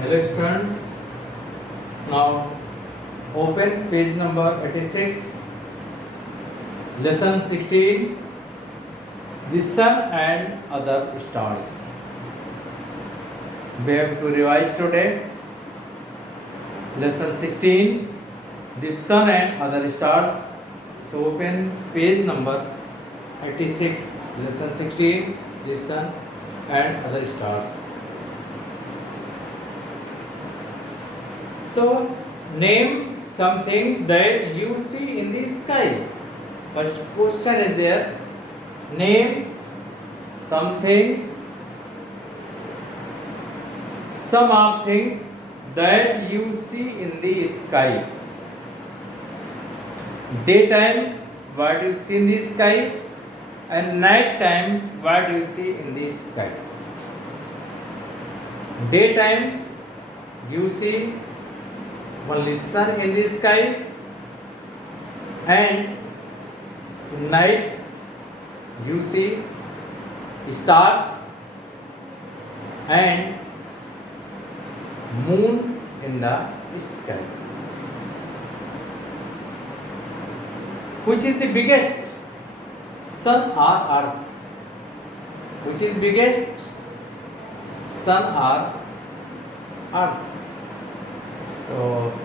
Hello students, now open page number 86, lesson 16, the sun and other stars. We have to revise today, lesson 16, the sun and other stars. So open page number 86, lesson 16, the sun and other stars. So, name some things that you see in the sky. First question is there. Name something, some of things that you see in the sky. Daytime, what you see in the sky, and night time, what you see in the sky. Daytime, you see only sun in the sky, and night you see stars and moon in the sky. Which is the biggest, sun or earth? Which is biggest, sun or earth? So,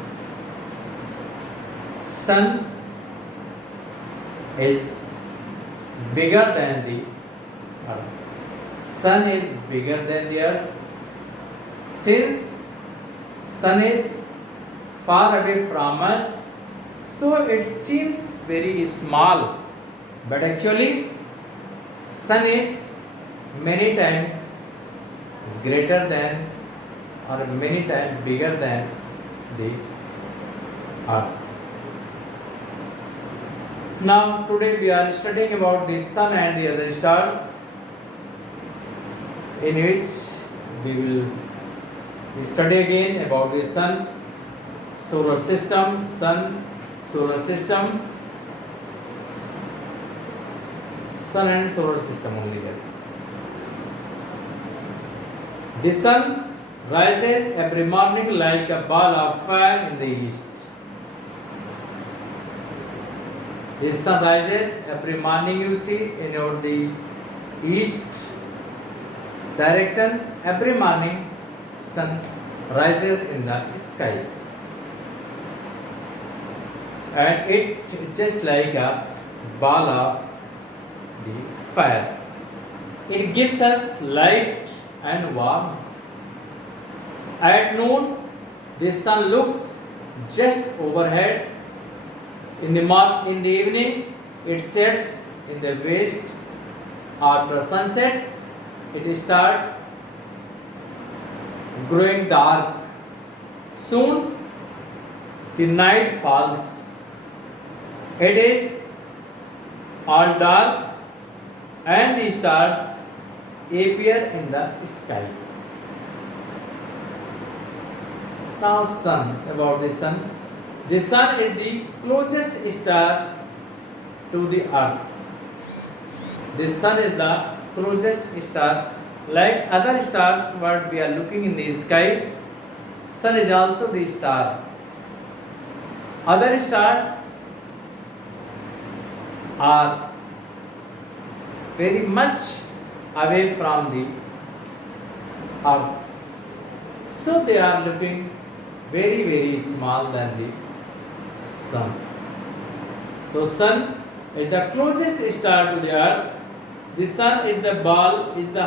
sun is bigger than the earth. Sun is bigger than the earth. Since sun is far away from us, so it seems very small. But actually, sun is many times greater than or many times bigger than the earth. Now today we are studying about the sun and the other stars, in which we will study again about the sun, solar system, sun, solar system, sun and solar system only here. The sun rises every morning like a ball of fire in the east. The sun rises every morning, you see, in the east direction. Every morning, sun rises in the sky, and it is just like a ball of the fire. It gives us light and warmth. At noon, the sun looks just overhead. In the evening, it sets in the west. After sunset, it starts growing dark. Soon, the night falls. It is all dark, and the stars appear in the sky. Now, sun, about the sun. The sun is the closest star to the earth. The sun is the closest star. Like other stars, what we are looking in the sky, sun is also the star. Other stars are very much away from the earth. So they are looking very, very small than the sun. So sun is the closest star to the earth. The sun is the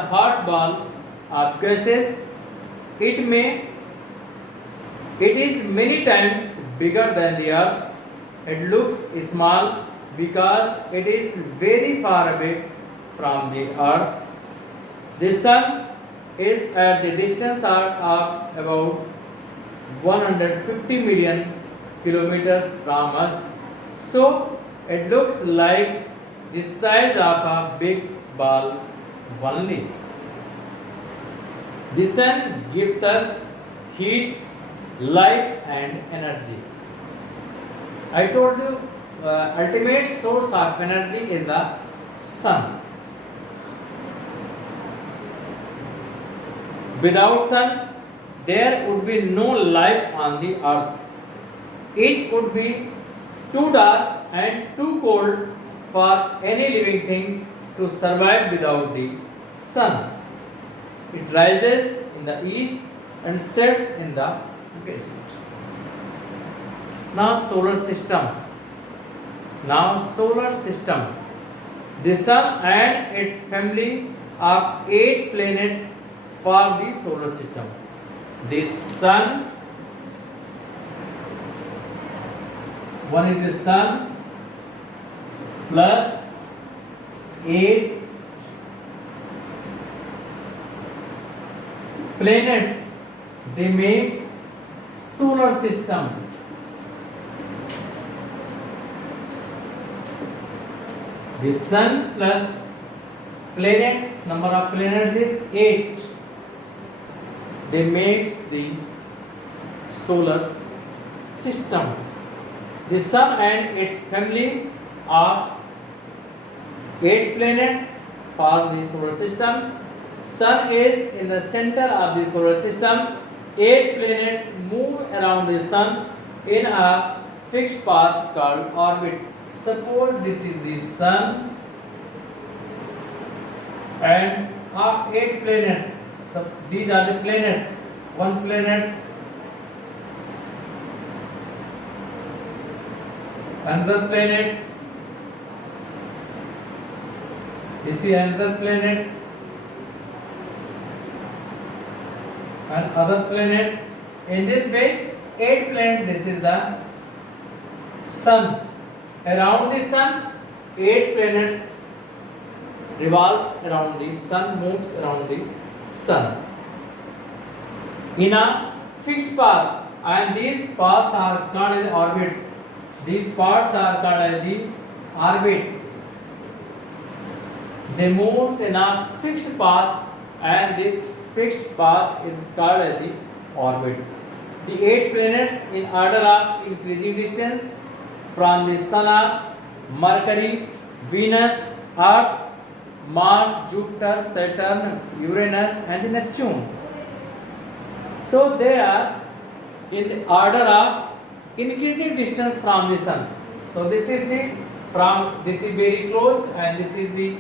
hot ball of gases. It is many times bigger than the earth. It looks small because it is very far away from the earth. The sun is at the distance of about 150 million kilometers from us. So it looks like the size of a big ball only. The sun gives us heat, light and energy. I told you ultimate source of energy is the sun. Without sun, there would be no life on the earth. It would be too dark and too cold for any living things to survive without the sun. It rises in the east and sets in the west. Now solar system. Now solar system. The sun and its family are 8 planets for the solar system. The sun, one is the sun plus 8 planets, they makes solar system. The sun plus planets, number of planets is 8. They makes the solar system. The sun and its family are 8 planets for the solar system. Sun is in the center of the solar system. 8 planets move around the sun in a fixed path called orbit. Suppose this is the sun and 8 planets. So these are the planets. One planets, another planets. This is another planet and other planets. In this way, 8 planets. This is the sun. Around the sun, 8 planets revolves around the sun, moves around the sun in a fixed path, and these paths are called as orbits. These paths are called as the orbit. They move in a fixed path, and this fixed path is called as the orbit. The 8 planets in order of increasing distance from the sun are Mercury, Venus, Earth, Mars, Jupiter, Saturn, Uranus and Neptune. So they are in the order of increasing distance from the sun. So this is very close, and this is the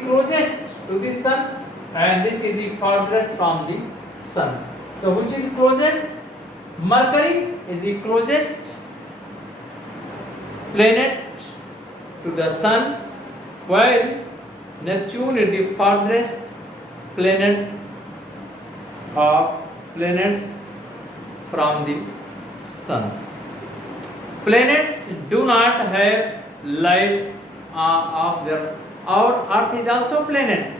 closest to the sun, and this is the farthest from the sun. So which is closest? Mercury is the closest planet to the sun, while Neptune is the farthest planet of planets from the sun. Planets do not have light of their. Our Earth is also a planet.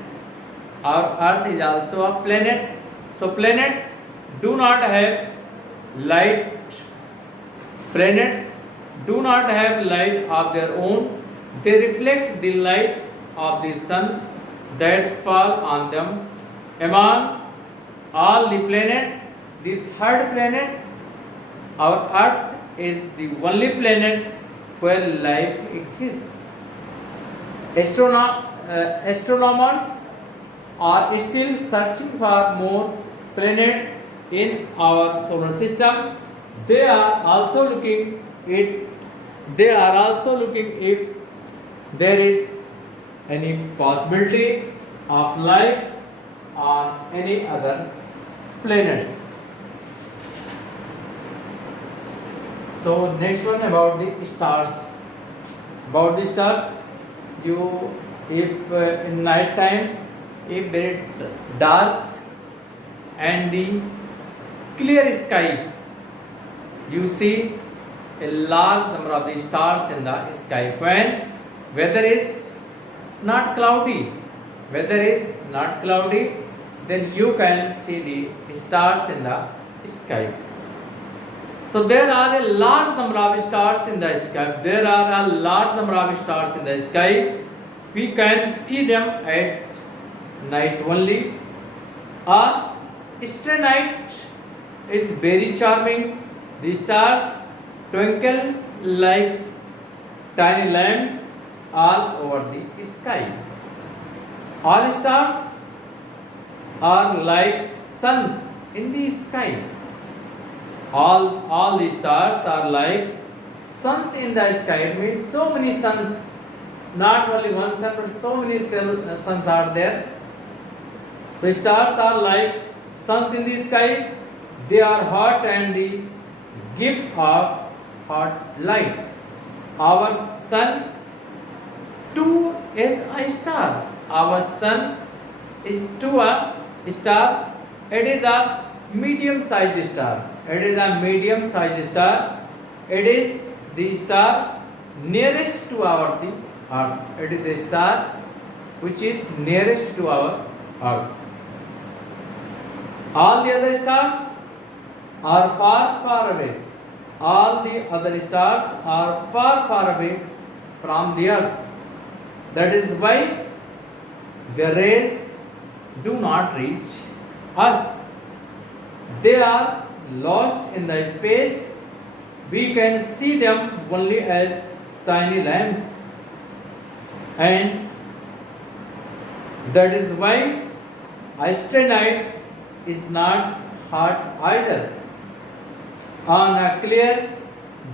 Our Earth is also a planet. So planets do not have light. Planets do not have light of their own. They reflect the light of the sun that fall on them. Among all the planets, the third planet, our Earth, is the only planet where life exists. Astronomers are still searching for more planets in our solar system. They are also looking if there is any possibility of life on any other planets. So next one about the stars. About the star, if in night time, if there is dark and the clear sky, you see a large number of the stars in the sky. When weather is not cloudy, then you can see the stars in the sky. So there are a large number of stars in the sky. We can see them at night only. A starry night is very charming. The stars twinkle like tiny lamps all over the sky. All stars are like suns in the sky. All the stars are like suns in the sky. It means so many suns, not only one sun, but so many suns are there. So stars are like suns in the sky. They are hot and they give off hot light. Our sun too is a star. Our sun is too a star. It is a medium-sized star. It is a medium-sized star. It is the star nearest to our the earth. It is the star which is nearest to our earth. All the other stars are far, far away. All the other stars are far, far away from the earth. That is why their rays do not reach us. They are lost in the space. We can see them only as tiny lamps. And that is why a stray night is not hot either. On a clear,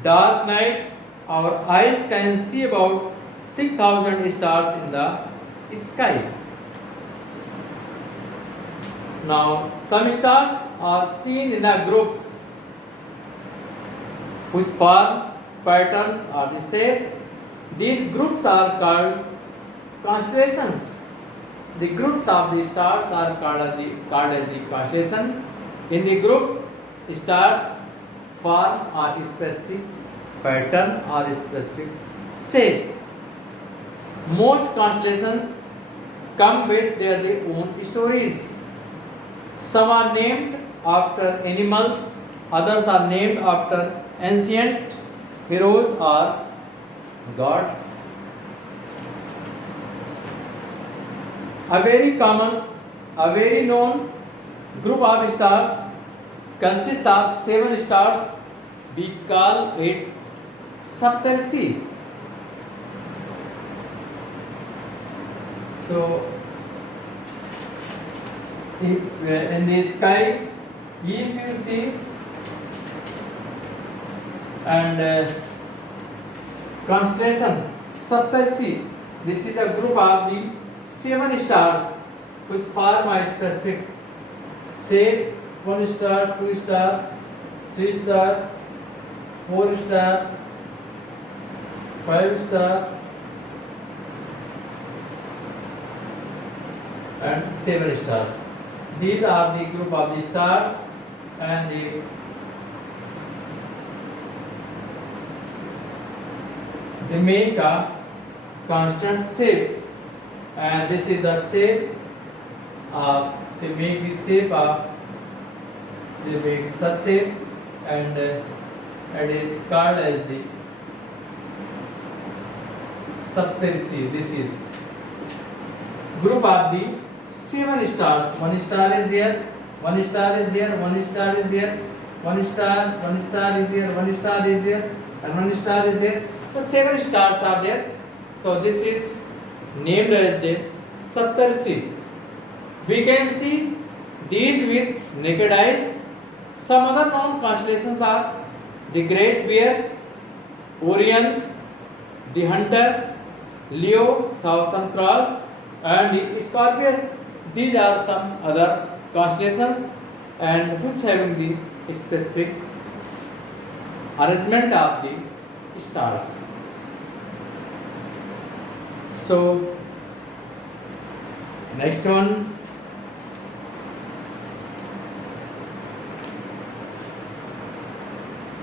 dark night, our eyes can see about 6,000 stars in the sky. Now, some stars are seen in the groups whose form, patterns, or the shapes. These groups are called constellations. The groups of the stars are called as the constellation. In the groups, stars form a specific pattern or a specific shape. Most constellations come with their own stories. Some are named after animals, others are named after ancient heroes or gods. A very common, a very known group of stars consists of 7 stars. We call it Saptarshi. So, in the sky, if you see, and constellation Saptarshi, this is a group of the 7 stars which form a specific shape. 1 star, 2 star, 3 star, 4 star, 5 star, and 7 stars. These are the group of the stars, and they make a constant shape, and this is the shape of, they make the shape of, they make such shape, and it is called as the Saptarshi. This is group of the 7 stars. 1 star is here, 1 star is here, 1 star is here, 1 star is here, 1 star is here, and 1 star is here. So 7 stars are there. So this is named as the Saptarshi. We can see these with naked eyes. Some other known constellations are the Great Bear, Orion, the Hunter, Leo, Southern Cross, and the Scorpius. These are some other constellations, and which having the specific arrangement of the stars. So next one,